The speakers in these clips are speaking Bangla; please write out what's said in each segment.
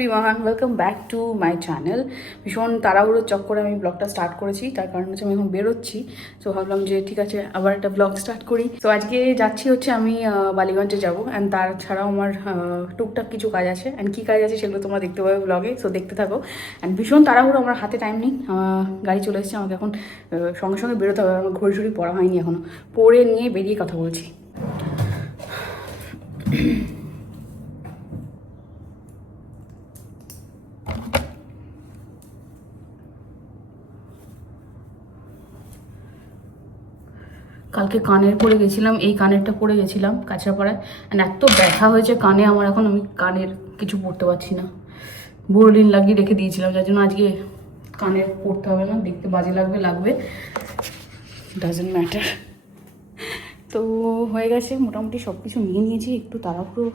Everyone welcome back to my channel. ভীষণ তাড়াহুড়োর চক্করে আমি ব্লগটা স্টার্ট করেছি, তার কারণ হচ্ছে আমি এখন বেরোচ্ছি। সো ভাবলাম যে ঠিক আছে আবার একটা ব্লগ স্টার্ট করি। তো আজকে যাচ্ছি হচ্ছে আমি বালিগঞ্জে যাবো, অ্যান্ড তাছাড়াও আমার টুকটাক কিছু কাজ আছে। অ্যান্ড কী কাজ আছে সেগুলো তোমরা দেখতে পাবে ব্লগে, সো দেখতে থাকো। অ্যান্ড ভীষণ তাড়াহুড়ো, আমার হাতে টাইম নেই, গাড়ি চলে এসেছে, আমাকে এখন সঙ্গে সঙ্গে বেরোতে হবে। আমার ঘড়ি ঝড়ি পড়া হয়নি এখনও, পড়ে নিয়ে বেরিয়ে কথা বলছি। কালকে কানের পরে গেছিলাম, এই কানেরটা পরে গেছিলাম কাঁচরাপাড়ায়, অ্যান্ড এত ব্যথা হয়েছে কানে আমার, এখন আমি কানের কিছু পরতে পারছি না। বোরলিন লাগিয়ে রেখে দিয়েছিলাম, যার জন্য আজকে কানের পরতে হবে না, দেখতে বাজে লাগবে ডাজেন্ট ম্যাটার। তো হয়ে গেছে মোটামুটি সব কিছু নিয়ে নিয়েছি, একটু তাড়াহুড়োর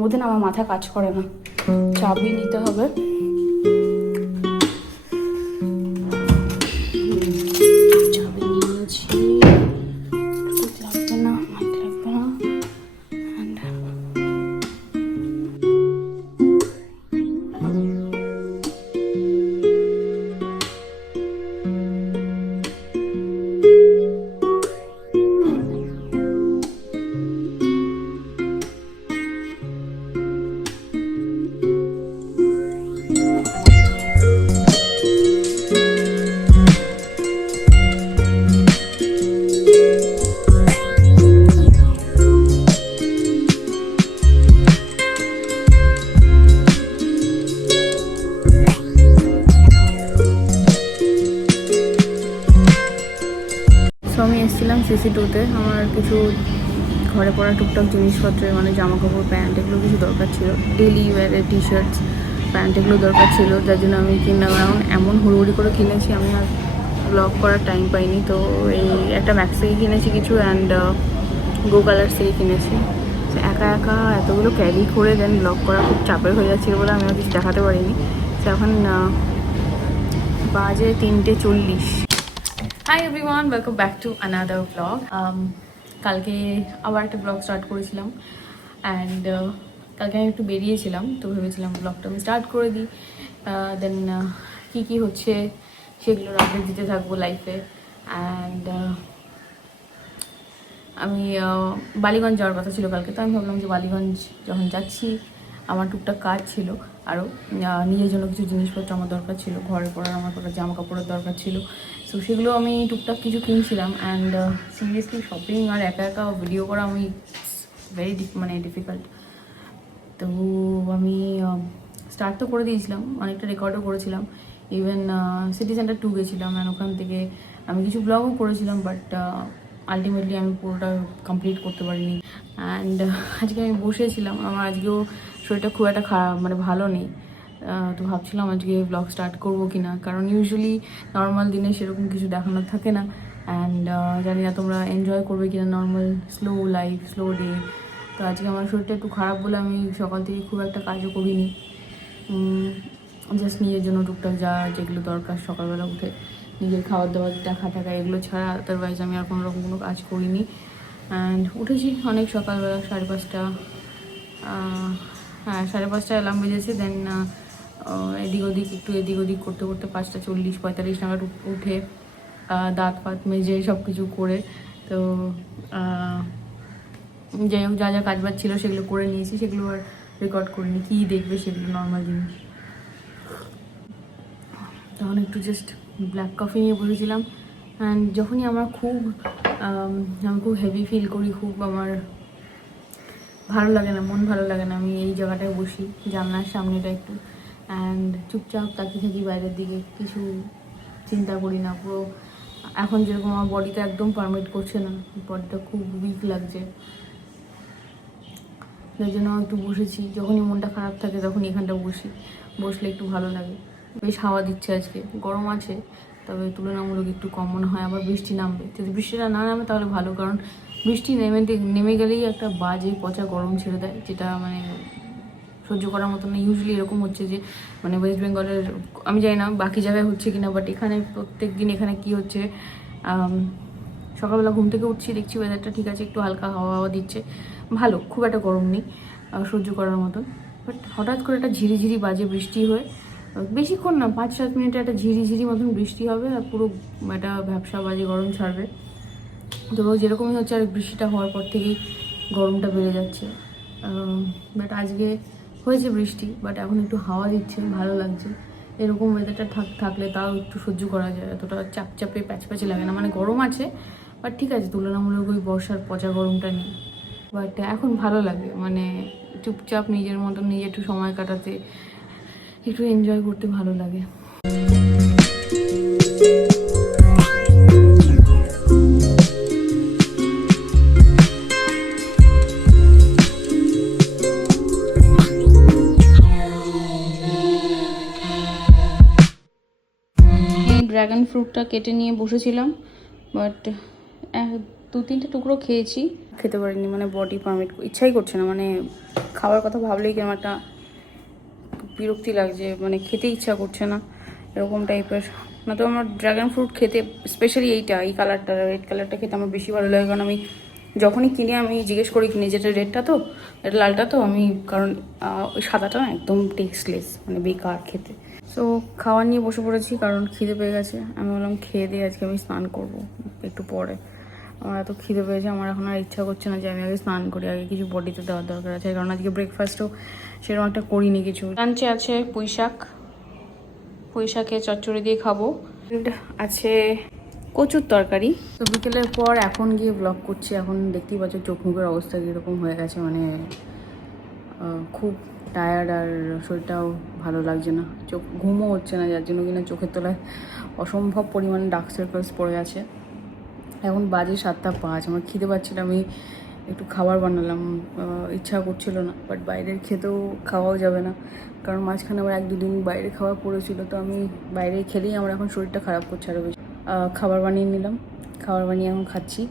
মধ্যে না আমার মাথা কাজ করে না, চাবি নিতে হবে। চাবি নিয়েছি, লাগবে না, মাইক লাগবে না। আমি এসেছিলাম সিসি2তে, আমার কিছু ঘরে পড়া টুকটাক জিনিসপত্রের মানে জামা কাপড়, প্যান্ট, এগুলো কিছু দরকার ছিল, ডেলি ওয়ারের টি শার্টস, প্যান্ট এগুলো দরকার ছিল, যার জন্য আমি কিনলাম। এমন হুড়োহুড়ি করে কিনেছি, আমি আর ব্লগ করার টাইম পাইনি। তো এই একটা ম্যাক্স থেকে কিনেছি কিছু, অ্যান্ড গো কালার্স থেকে কিনেছি। একা একা এতগুলো ক্যারি করে দেন ব্লগ করা খুব চাপের হয়ে যাচ্ছিলো বলে আমি আর কিছু দেখাতে পারিনি। তো এখন বাজে 3:40। Hi everyone, welcome back to another blog. কালকে আবার একটা ব্লগ স্টার্ট করেছিলাম, অ্যান্ড কালকে আমি একটু বেরিয়েছিলাম, তো ভেবেছিলাম ব্লগটা আমি স্টার্ট করে দিই। দেন কী হচ্ছে সেগুলোর আপডেট দিতে থাকবো লাইফে। অ্যান্ড আমি বালিগঞ্জ যাওয়ার কথা ছিল কালকে, তো আমি ভাবলাম যে বালিগঞ্জ যখন যাচ্ছি, আমার টুকটাক কাজ ছিল আরও, নিজের জন্য কিছু জিনিসপত্র আমার দরকার ছিল, ঘরে পড়ার আমার কটা জামা কাপড়ের দরকার ছিল। সো সেগুলো আমি টুকটাক কিছু কিনছিলাম। অ্যান্ড সিরিয়াসলি শপিং আর একা একা ভিডিও করা আমি ভেরি ডিফিকাল্ট। তো আমি স্টার্ট তো করে দিয়েছিলাম, অনেকটা রেকর্ডও করেছিলাম, ইভেন সিটি সেন্টার 2 গেছিলাম, অ্যান্ড ওখান থেকে আমি কিছু ব্লগও করেছিলাম, বাট আলটিমেটলি আমি পুরোটা কমপ্লিট করতে পারিনি। অ্যান্ড আজকে আমি বসেছিলাম, আমার আজকেও শরীরটা খুব একটা খারাপ, মানে ভালো নেই। তো ভাবছিলাম আজকে ব্লগ স্টার্ট করবো কি না, কারণ ইউজুয়ালি নর্মাল দিনে সেরকম কিছু দেখানোর থাকে না। অ্যান্ড জানি না তোমরা এনজয় করবে কিনা normal slow life, slow day. তো আজকে আমার শরীরটা একটু খারাপ বলে আমি সকাল থেকে খুব একটা কাজও করিনি, জাস্ট নিজের জন্য টুকটাক যেগুলো দরকার সকালবেলা উঠে নিজের খাবার দাবার দেখা টাকা এগুলো ছাড়া আদারওয়াইজ আমি আর কোনো রকম কোনো কাজ করিনি। অ্যান্ড উঠেছি অনেক সকালবেলা 5:30, হ্যাঁ 5:30 অ্যালার্ম বেজেছে। দেন এদিক ওদিক করতে করতে 5:40-45 নাগাদ উঠে দাঁত ফাত মেজে সব কিছু করে, তো যাই হোক যা কাজবাজ ছিল সেগুলো করে নিয়েছি, সেগুলো আর রেকর্ড করিনি, কী দেখবে সেগুলো নর্মাল জিনিস। তখন একটু জাস্ট ব্ল্যাক কফি নিয়ে বসেছিলাম। অ্যান্ড যখনই আমার আমি খুব হেভি ফিল করি, খুব আমার ভালো লাগে না, মন ভালো লাগে না, আমি এই জায়গাটায় বসি, জানলার সামনেটা একটু, অ্যান্ড চুপচাপ তাকিয়ে থাকি বাইরের দিকে, কিছু চিন্তা করি না। পুরো এখন যেরকম আমার বডিটা একদম পারমিট করছে না, বডিটা খুব উইক লাগছে, যার জন্য একটু বসেছি। যখনই মনটা খারাপ থাকে তখন এখানটা বসলে একটু ভালো লাগে। বেশ হাওয়া দিচ্ছে, আজকে গরম আছে, তবে তুলনামূলক একটু কম মনে হয়। আবার বৃষ্টি নামবে, যদি বৃষ্টিটা না নামে তাহলে ভালো, কারণ বৃষ্টি নেমে গেলেই একটা বাজে পচা গরম ছেড়ে দেয়, যেটা মানে সহ্য করার মতো না। ইউজুয়ালি এরকম হচ্ছে যে মানে ওয়েস্ট বেঙ্গলের, আমি জানি না বাকি জায়গায় হচ্ছে কিনা, বাট এখানে প্রত্যেক দিন এখানে কী হচ্ছে, সকালবেলা ঘুম থেকে উঠছি, দেখছি ওয়েদারটা ঠিক আছে, একটু হালকা হাওয়া দিচ্ছে, ভালো, খুব একটা গরম নেই, সহ্য করার মতন। বাট হঠাৎ করে একটা ঝিরিঝিরি বাজে বৃষ্টি হয়ে, বেশিক্ষণ না 5-7 মিনিটে একটা ঝিরিঝিরি মতন বৃষ্টি হবে আর পুরো একটা ভ্যাবসা বাজে গরম ছাড়বে। তো যেরকমই হচ্ছে, আর বৃষ্টিটা হওয়ার পর থেকেই গরমটা বেড়ে যাচ্ছে। বাট আজকে হয়েছে বৃষ্টি, বাট এখন একটু হাওয়া দিচ্ছে, ভালো লাগছে। এরকম ওয়েদারটা থাকলে তাও একটু সহ্য করা যায়, এতটা চাপচাপে প্যাচপ্যাচে লাগে না। মানে গরম আছে, বাট ঠিক আছে, তুলনামূলক ওই বর্ষার পচা গরমটা নেই। বাট এখন ভালো লাগে, মানে চুপচাপ নিজের মতন নিজে একটু সময় কাটাতে, একটু এনজয় করতে ভালো লাগে। ড্রাগন ফ্রুটটা কেটে নিয়ে বসেছিলাম, বাট 2-3টে টুকরো খেয়েছি, খেতে পারিনি। মানে বডি পারমিট, ইচ্ছাই করছে না। মানে খাওয়ার কথা ভাবলেই কেমন একটা বিরক্তি লাগছে, মানে খেতে ইচ্ছা করছে না, এরকম টাইপের। না তো আমার ড্রাগন ফ্রুট খেতে, স্পেশালি এই কালারটা, রেড কালারটা খেতে আমার বেশি ভালো লাগে। কারণ আমি যখনই কিনি আমি জিজ্ঞেস করি কিনি যেটা রেডটা তো, এটা লালটা তো, আমি কারণ ওই সাদাটা না একদম টেস্টলেস, মানে বেকার খেতে। সো খাওয়া নিয়ে বসে পড়েছি, কারণ খিদে পেয়ে গেছে। আমি বললাম খেয়ে দিয়ে আজকে আমি স্নান করব একটু পরে। আমার এত খিদে পেয়েছে, আমার এখন আর ইচ্ছা করছে না যে আমি আগে স্নান করি, আগে কিছু বডিতে দেওয়ার দরকার আছে। কারণ আজকে ব্রেকফাস্টও সেরকম একটা করিনি কিছু। লাঞ্চে আছে পুঁই শাকে চচ্চড়ি দিয়ে খাবো, আছে কচুর তরকারি। তো বিকেলের পর এখন গিয়ে ব্লগ করছি। এখন দেখতেই পাচ্ছ চোখ মুখের অবস্থা কীরকম হয়ে গেছে, মানে খুব টায়ার্ড, আর শরীরটাও ভালো লাগছে না, ঘুমও হচ্ছে না, যার জন্য কিনা চোখের তলায় অসম্ভব পরিমাণে ডার্ক সার্কেলস পড়ে গেছে। এখন বাজে 7:05, আমার খিদে পাচ্ছিল, আমি একটু খাবার বানালাম, ইচ্ছা করছিল না, বাট বাইরের খেতেও খাওয়াও যাবে না, কারণ মাঝখানে আমার 1-2 দিন বাইরে খাওয়া পড়েছিল। তো আমি বাইরে খেলেই আমার এখন শরীরটা খারাপ করছে আরও বেশি। খাবার বানিয়ে নিলাম, খাবার বানিয়ে এখন খাচ্ছি।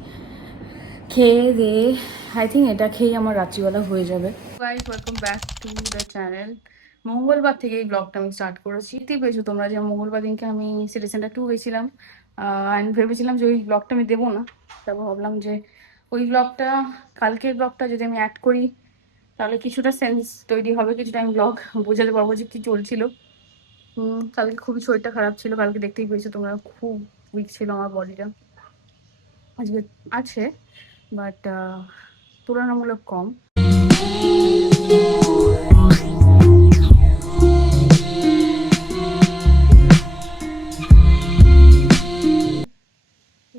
খেয়ে দিয়ে আই থিঙ্ক এটা খেয়েই আমার রাত্রিবেলা হয়ে যাবে। Guys, welcome back to the channel. মঙ্গলবার থেকে এই ব্লগটা আমি স্টার্ট করেছি। দেখতেই পেয়েছো তোমরা যে মঙ্গলবার দিনকে আমি সিটি সেন্টার 2 গেছিলাম, অ্যান্ড ভেবেছিলাম যে ওই ব্লগটা আমি দেবো না। তারপর ভাবলাম যে ওই ব্লগটা, কালকের ব্লগটা যদি আমি অ্যাড করি তাহলে কিছুটা সেন্স তৈরি হবে, কিছুটা আমি ব্লগ বোঝাতে পারবো যে কী চলছিল। কালকে খুবই শরীরটা খারাপ ছিল, কালকে দেখতেই পেয়েছো তোমরা, খুব উইক ছিল আমার বডিটা। আজকে আছে, বাট তুলনামূলক কম।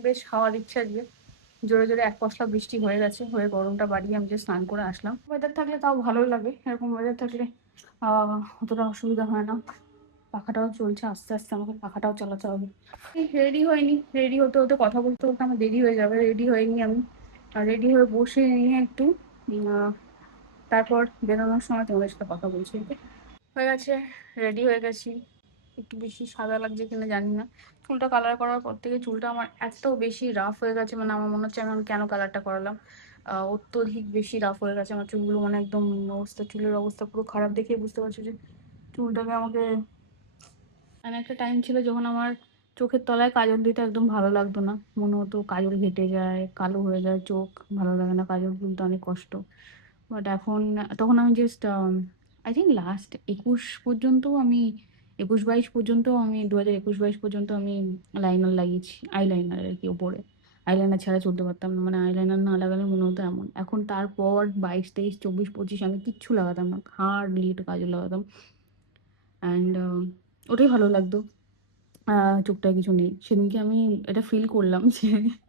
বেশ হাওয়া দিচ্ছে আজকে, জোরে জোরে এক পশলা বৃষ্টি হয়ে গেছে, হয়ে গরমটা বাড়িয়ে আমি যে স্নান করে আসলাম। ওয়েদার থাকলে তাও ভালোই লাগে, এরকম ওয়েদার থাকলে অতটা অসুবিধা হয় না। পাখাটাও চলছে, আস্তে আস্তে আমাকে পাখাটাও চালাতে হবে। রেডি হয়নি, রেডি হতে হতে কথা বলতে বলতে আমার দেরি হয়ে যাবে। রেডি হয়নি আমি, রেডি হয়ে বসে নিয়ে একটু তারপর বেরোনোর সময় তোমাদের সাথে কথা বলছি। হয়ে গেছে, রেডি হয়ে গেছি। একটু বেশি সাদা লাগছে কিনা জানি না, চুলটা কালার করার পর থেকে চুলটা আমার এত বেশি রাফ হয়ে গেছে, মানে আমার মনে হচ্ছে আমি কেন কালারটা করালাম। অত্যধিক বেশি রাফ হয়ে গেছে আমার চুলগুলো, মানে একদম অবস্থা, চুলের অবস্থা পুরো খারাপ। দেখে বুঝতে পারছো যে চুলটাকে আমাকে, মানে একটা টাইম ছিল যখন আমার চোখের তলায় কাজল দিতে একদম ভালো লাগতো না, মনে হতো কাজল ঘেটে যায়, কালো হয়ে যায় চোখ, ভালো লাগে না, কাজল তুলতে অনেক কষ্ট। বাট এখন, তখন আমি জাস্ট আই থিঙ্ক লাস্ট 21 পর্যন্ত আমি, 21-22 পর্যন্ত আমি, 2021-22 পর্যন্ত আমি লাইনার লাগিয়েছি, আইলাইনার আর কি, ওপরে আইলাইনার ছাড়া চলতে পারতাম না, মানে আইলাইনার না লাগালে মনে হতো এমন। এখন তারপর 22, 23, 24, 25 আমি কিচ্ছু লাগাতাম না, হার্ডলি একটু কাজল লাগাতাম, অ্যান্ড ওটাই ভালো লাগতো। চোখটায় কিছু নেই, সেদিনকে আমি এটা ফিল করলাম যে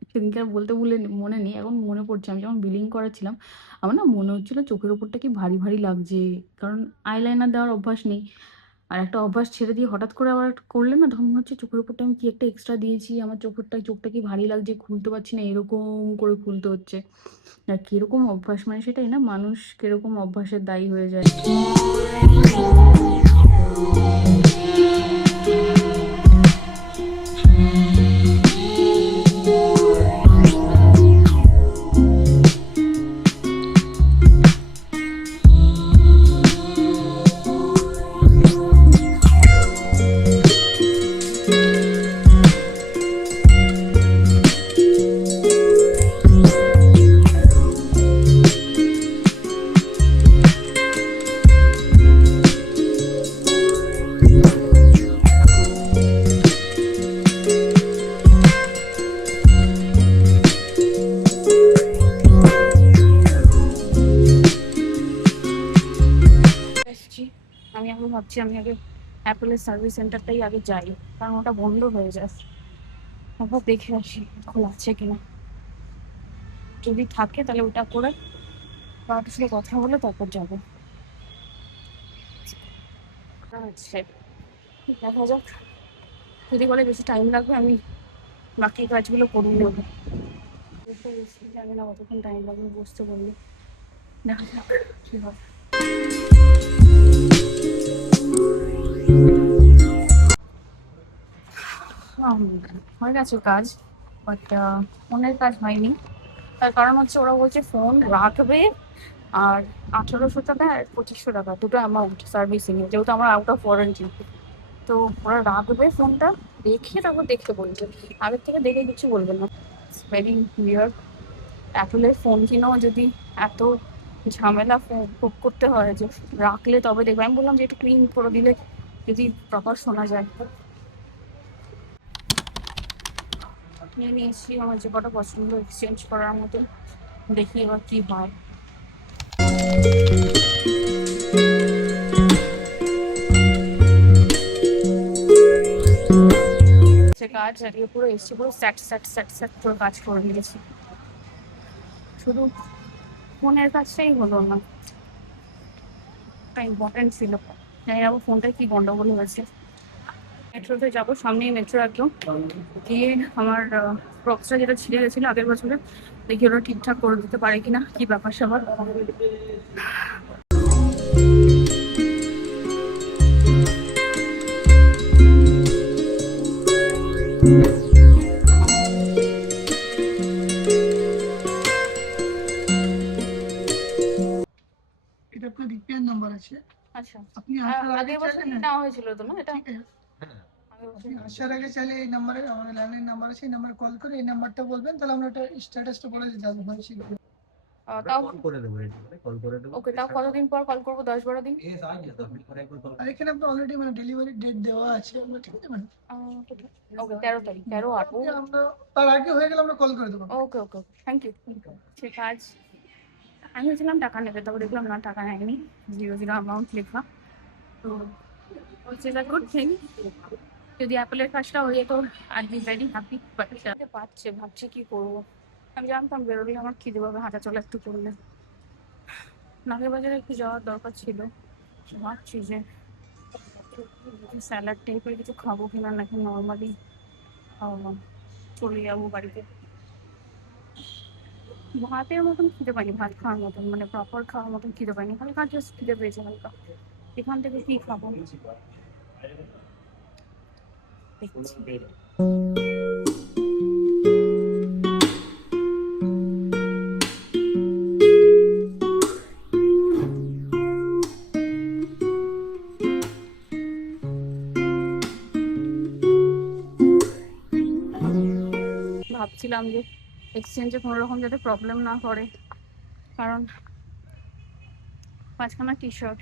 সেদিনকে আর বলতে ভুলে মনে নেই, এখন মনে পড়ছে আমি যখন বিলিং করাচ্ছিলাম আমার না মনে হচ্ছিলো চোখের ওপরটা কি ভারী ভারী লাগছে, কারণ আইলাইনার দেওয়ার অভ্যাস নেই। আর একটা অভ্যাস ছেড়ে দিয়ে হঠাৎ করে আবার করলে না, তখন মনে হচ্ছে চোখের ওপরটা আমি কি একটা এক্সট্রা দিয়েছি, আমার চোখটা কি ভারী লাগছে, খুলতে পারছি না, এরকম করে খুলতে হচ্ছে। আর কিরকম অভ্যাস, মানে সেটাই না, মানুষ কিরকম অভ্যাসের দায়ী হয়ে যায়। আমি ভাবছি আমি আগে অ্যাপেলের সার্ভিস সেন্টারটাই আগে যাই, কারণ ওটা বন্ধ হয়ে যায়। তারপর দেখে আসি খোলা আছে কিনা, যদি থাকে তাহলে ওটা করে কারোর সাথে কথা বলে তারপর যাবো। আচ্ছা দেখা যাক, যদি বলে বেশি টাইম লাগবে আমি বাকি কাজগুলো করে নেবো। জানি না কতক্ষণ টাইম লাগবে বুঝতে পারলি, দেখা যাক কি হয়। হয়ে গেছে কাজ, বাট ফোনের কাজ হয়নি। তার কারণ হচ্ছে ওরা বলছে ফোন রাখবে, আর 1800 টাকা আর 2500 টাকা দুটো অ্যামাউন্ট সার্ভিসিং এ, যেহেতু আমার আউট অফ ওয়ারেন্টি। তো ওরা রাখবে ফোনটা, দেখে তারপর দেখতে বলছে, আগের থেকে দেখে কিছু বলবে না। Very weird. অ্যাপেলের ফোন কিনেও যদি এত ঝামেলা ভোগ করতে হয় যে রাখলে তবে দেখবে, আমি বললাম যে একটু ক্লিন করে দিলে যদি প্রপার শোনা যায়। নিয়ে নিয়েছি আমার যে কটা পছন্দ এক্সচেঞ্জ করার মতো, দেখি এবার কি হয়। কাজ আজকে পুরো এসছি, পুরো স্যাট স্যাট স্যাট স্যাট করে কাজ করে নিয়েছি, শুধু ফোনের কাজটাই হলো না, ইম্পর্টেন্ট ছিল। জানি না ফোনটা কি গন্ডগোল হয়েছে। মেট্রোতে যাবো, সামনেই মেট্রো একদম, গিয়ে আমার ক্রক্সটা যেটা ছিঁড়ে গেছিলো আগের বছরে, দেখি ওরা ঠিকঠাক করে দিতে পারে কিনা, কি ব্যাপার স্যাপার। এটা আপনার রিপেয়ার নাম্বার আছে। আচ্ছা, আপনি আসার আগে আগের বছর চাইলে নেওয়া হয়েছিল তো না এটা? ঠিক আছে, আপনি আসার আগে চাইলে এই নাম্বারে, আমাদের ল্যান্ডলাইন নাম্বার আছে, এই নাম্বারে কল করে এই নাম্বারটা বলবেন, তাহলে আমরা এটা স্ট্যাটাসটা বলে দিতে হবে হয়েছিল। তাও কল করে দেবো, কল করে দেবো। ওকে, তাও কতদিন পর কল করবো? 10-12 দিন? আর এখানে আপনার অলরেডি মানে ডেলিভারি ডেট দেওয়া আছে আমরা, ঠিক আছে ম্যাডাম? ওকে, 13 তারিখ, 13/8। আমরা তার আগে হয়ে গেলে আমরা কল করে দেবো। ওকে ওকে ওকে, থ্যাংক ইউ। ঠিক আছে, আমি ভেবেছিলাম টাকা নেবে, তবে দেখলাম না, টাকা নেয়নি, 0 অ্যামাউন্ট লেখা। তো গুড থিং, যদি অ্যাপেলের কাজটা হয়ে যেত I be very happy, but পাচ্ছে, ভাবছি কি করবো। আমি জানতাম বেরোলে আমার খিদে পাবে হাঁটা চলা একটু করলে। নাগের বাজারে একটু যাওয়ার দরকার ছিল, ভাবছি যে স্যালাড টাইপের কিছু খাবো কিনা, নাকি নর্মালি চলে যাবো বাড়িতে। ভাতের মতন খিদে পাইনি, ভাত খাওয়ার মতন মানে প্রপার খাওয়ার মতন খিদে পাইনি, হালকা জাস্ট খিদে পেয়েছে হালকা। এখান থেকে কি খাবো দেখছি। ভাবছিলাম যে এক্সচেঞ্জে কোনো রকম যাতে প্রবলেম না করে, কারণ 5খানা টি শার্ট,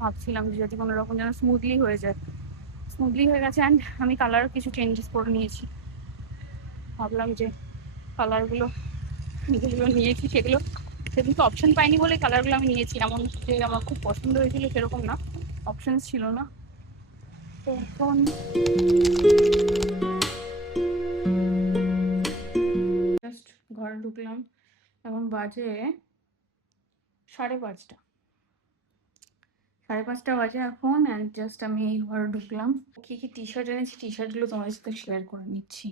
ভাবছিলাম যে যদি কোনো রকম যেন স্মুথলি হয়ে যায়। স্মুথলি হয়ে গেছে, অ্যান্ড আমি কালার কিছু চেঞ্জেস করে নিয়েছি। ভাবলাম যে কালারগুলো যেগুলো নিয়েছি সেগুলো সেদিন তো অপশন পাইনি বলে কালারগুলো আমি নিয়েছি, এমন যে আমার খুব পছন্দ হয়েছিল সেরকম না, অপশন ছিল না। তো এখন জাস্ট ঘরে ঢুকলাম, এখন বাজে 5:30, 5:30 বাজে এখন, অ্যান্ড জাস্ট আমি এই ঘরে ঢুকলাম। কি কি টি শার্ট এনেছি, টি শার্টগুলো তোমাদের সাথে শেয়ার করে নিচ্ছি।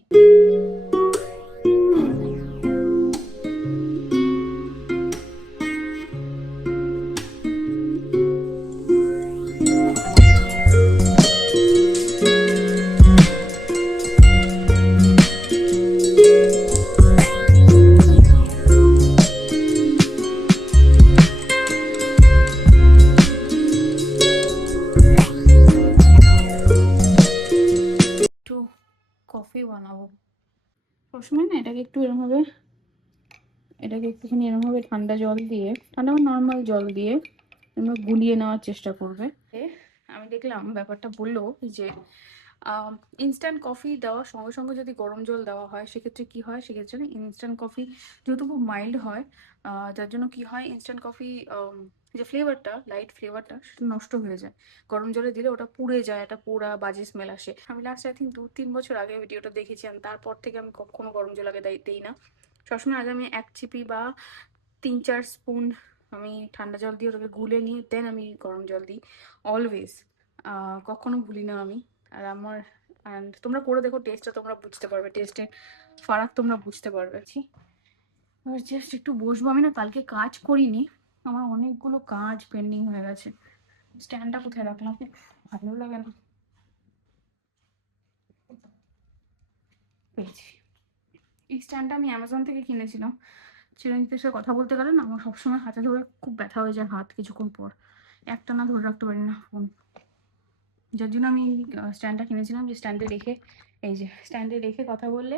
একটু কফি বানাবো, প্রথমে না এটাকে একটুখানি এরমভাবে ঠান্ডা জল দিয়ে, ঠান্ডা বা নর্মাল জল দিয়ে গুলিয়ে নেওয়ার চেষ্টা করবে। আমি দেখলাম ব্যাপারটা বললো যে ইনস্ট্যান্ট কফি দেওয়ার সঙ্গে সঙ্গে যদি গরম জল দেওয়া হয় সেক্ষেত্রে কি হয়, সেক্ষেত্রে ইনস্ট্যান্ট কফি যেহেতু খুব মাইল্ড হয়, যার জন্য কি হয় ইনস্ট্যান্ট কফি যে ফ্লেভারটা, লাইট ফ্লেভারটা, সেটা নষ্ট হয়ে যায়। গরম জলে দিলে ওটা পুড়ে যায়, একটা পোড়া বাজে স্মেল আসে। আমি লাস্ট আই থিঙ্ক 2-3 বছর আগে ভিডিওটা দেখেছি, আমি তারপর থেকে আমি কখনো গরম জল আগে দিই না। সবসময় আগে আমি 1 চিপি বা 3-4 স্পুন আমি ঠান্ডা জল দিয়ে ওটাকে গুলে নিয়ে দেন আমি গরম জল দিই অলওয়েজ। কখনো ভুলি না আমি। আর আমার অ্যান্ড তোমরা করে দেখো, টেস্টটা তোমরা বুঝতে পারবে, টেস্টের ফারাক তোমরা বুঝতে পারবে। এবার জাস্ট একটু বসবো। আমি না কালকে কাজ করিনি, আমার অনেকগুলো কাজ পেন্ডিং হয়ে গেছে। স্ট্যান্ডটা কোথায় রাখলাম, ভালো লাগে না। পেয়েছি। এই স্ট্যান্ডটা আমি অ্যামাজন থেকে কিনেছিলাম। চিরঞ্জিতের সাথে কথা বলতে গেলে না আমার সবসময় হাতে ধরে খুব ব্যথা হয়ে যায় হাত, কিছুক্ষণ পর একটা না ধরে রাখতে পারি না ফোন। যার জন্য আমি স্ট্যান্ডটা কিনেছিলাম, যে স্ট্যান্ডে রেখে, এই যে স্ট্যান্ডে রেখে কথা বললে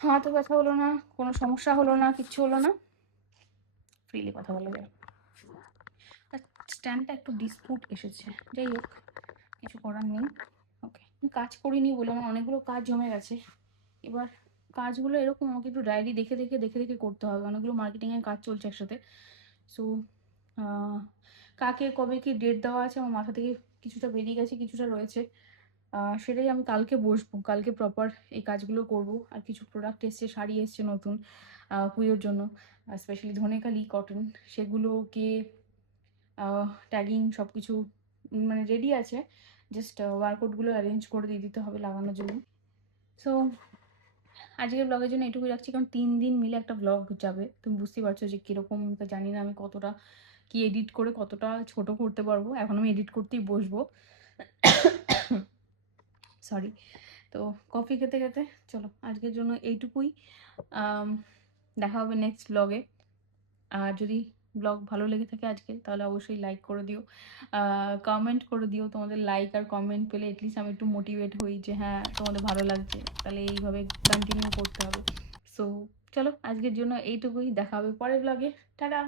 হাতও ব্যথা হলো না, কোনো সমস্যা হলো না, কিচ্ছু হলো না, ফ্রিলি কথা বলা যায়। আর স্ট্যান্ডটা একটু ডিসপুট এসেছে, যাই হোক কিছু করার নেই। ওকে, কাজ করিনি বলে আমার অনেকগুলো কাজ জমে গেছে। এবার কাজগুলো এরকম আমাকে একটু ডায়েরি দেখে দেখে দেখে দেখে করতে হবে, অনেকগুলো মার্কেটিংয়ের কাজ চলছে একসাথে। সো কাকে কবে কি ডেট দেওয়া আছে আমার মাথা থেকে কিছুটা বেরিয়ে গেছে, কিছুটা রয়েছে। সেটাই আমি কালকে বসবো, কালকে প্রপার এই কাজগুলো করব। আর কিছু প্রোডাক্ট এসছে, শাড়ি এসছে নতুন পুজোর জন্য, স্পেশালি ধনেখালি কটন, সেগুলোকে ট্যাগিং সব কিছু মানে রেডি আছে, জাস্ট বারকোডগুলো অ্যারেঞ্জ করে দিয়ে দিতে হবে লাগানোর জন্য। সো আজকের ব্লগের জন্য এটুকুই রাখছি, কারণ 3 দিন মিলে একটা ব্লগ যাবে, তুমি বুঝতেই পারছো যে কীরকম। তো জানি না আমি কতটা কি এডিট করে কতটা ছোট করতে পারবো, এখন আমি এডিট করতেই বসবো। সরি। তো কফি খেতে খেতে চলো আজকের জন্য এইটুকুই। দেখা হবে নেক্সট ব্লগে। আর যদি ব্লগ ভালো লেগে থাকে আজকে, তাহলে অবশ্যই লাইক করে দিও, কমেন্ট করে দিও। তোমাদের লাইক আর কমেন্ট পেলে এটলিস্ট আমি একটু মোটিভেট হই যে হ্যাঁ তোমাদের ভালো লাগছে, তাহলে এইভাবে কন্টিনিউ করতে হবে। সো চলো আজকের জন্য এইটুকুই, দেখা হবে পরের ব্লগে। টাটা।